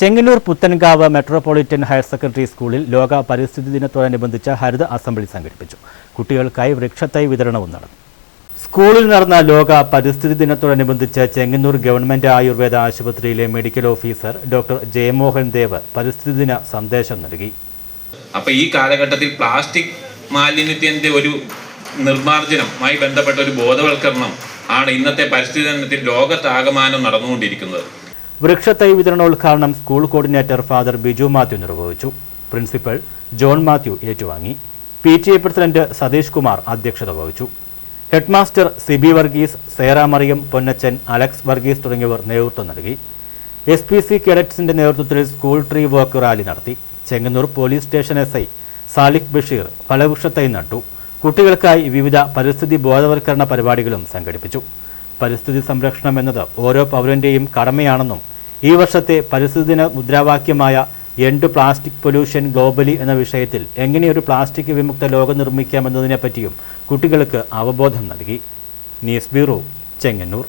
Chengannur Puthenkavu metropolitan higher secondary സ്കൂളിൽ ലോക പരിസ്ഥിതി ദിനത്തോടനുബന്ധിച്ച് ഹരിത അസംബ്ലി സംഘടിപ്പിച്ചു. കുട്ടികൾക്കായി വൃക്ഷത്തൈ വിതരണവും നടന്നു. സ്കൂളിൽ നടന്ന ലോക പരിസ്ഥിതി ദിനത്തോടനുബന്ധിച്ച് ചെങ്ങന്നൂർ ഗവൺമെന്റ് ആയുർവേദ ആശുപത്രിയിലെ medical officer doctor Jayamohan Dev പരിസ്ഥിതി ദിന സന്ദേശം നൽകി. അപ്പോൾ ഈ കാലഘട്ടത്തിൽ പ്ലാസ്റ്റിക് മാലിന്യത്തിന്റെ ഒരു നിർമ്മാർജ്ജനവുമായി ബന്ധപ്പെട്ട ഒരു ബോധവൽക്കരണം ആണ് ഇന്നത്തെ പരിസ്ഥിതി ദിനത്തിൽ ലോകത്താകമാനം നടന്നുകൊണ്ടിരിക്കുന്നത്. വൃക്ഷത്തൈ വിതരണോദ്ഘാടനം school coordinator father Biju Mathew നിർവഹിച്ചു. പ്രിൻസിപ്പൽ ജോൺ മാത്യു ഏറ്റുവാങ്ങി. PTA പ്രസിഡന്റ് സതീഷ് കുമാർ അധ്യക്ഷത വഹിച്ചു. ഹെഡ്മാസ്റ്റർ സിബി വർഗീസ്, സേറ മറിയം, പൊന്നച്ചൻ, അലക്സ് വർഗീസ് തുടങ്ങിയവർ നേതൃത്വം നൽകി. SPC കേഡറ്റ്സിന്റെ നേതൃത്വത്തിൽ സ്കൂൾ ട്രീ വാക്ക് റാലി നടത്തി. Chengannur police station SI Salih Basheer ഫലവൃക്ഷത്തൈ നട്ടു. കുട്ടികൾക്കായി വിവിധ പരിസ്ഥിതി ബോധവൽക്കരണ പരിപാടികളും സംഘടിപ്പിച്ചു. പരിസ്ഥിതി സംരക്ഷണം എന്നത് ഓരോ പൗരന്റെയും കടമയാണെന്നും ഈ വർഷത്തെ പരിസ്ഥിതി ദിന മുദ്രാവാക്യമായ എൻഡ് പ്ലാസ്റ്റിക് പൊല്യൂഷൻ ഗ്ലോബലി എന്ന വിഷയത്തിൽ എങ്ങനെയൊരു പ്ലാസ്റ്റിക് വിമുക്ത ലോകം നിർമ്മിക്കാമെന്നതിനെപ്പറ്റിയും കുട്ടികൾക്ക് അവബോധം നൽകി. News bureau, Chengannur.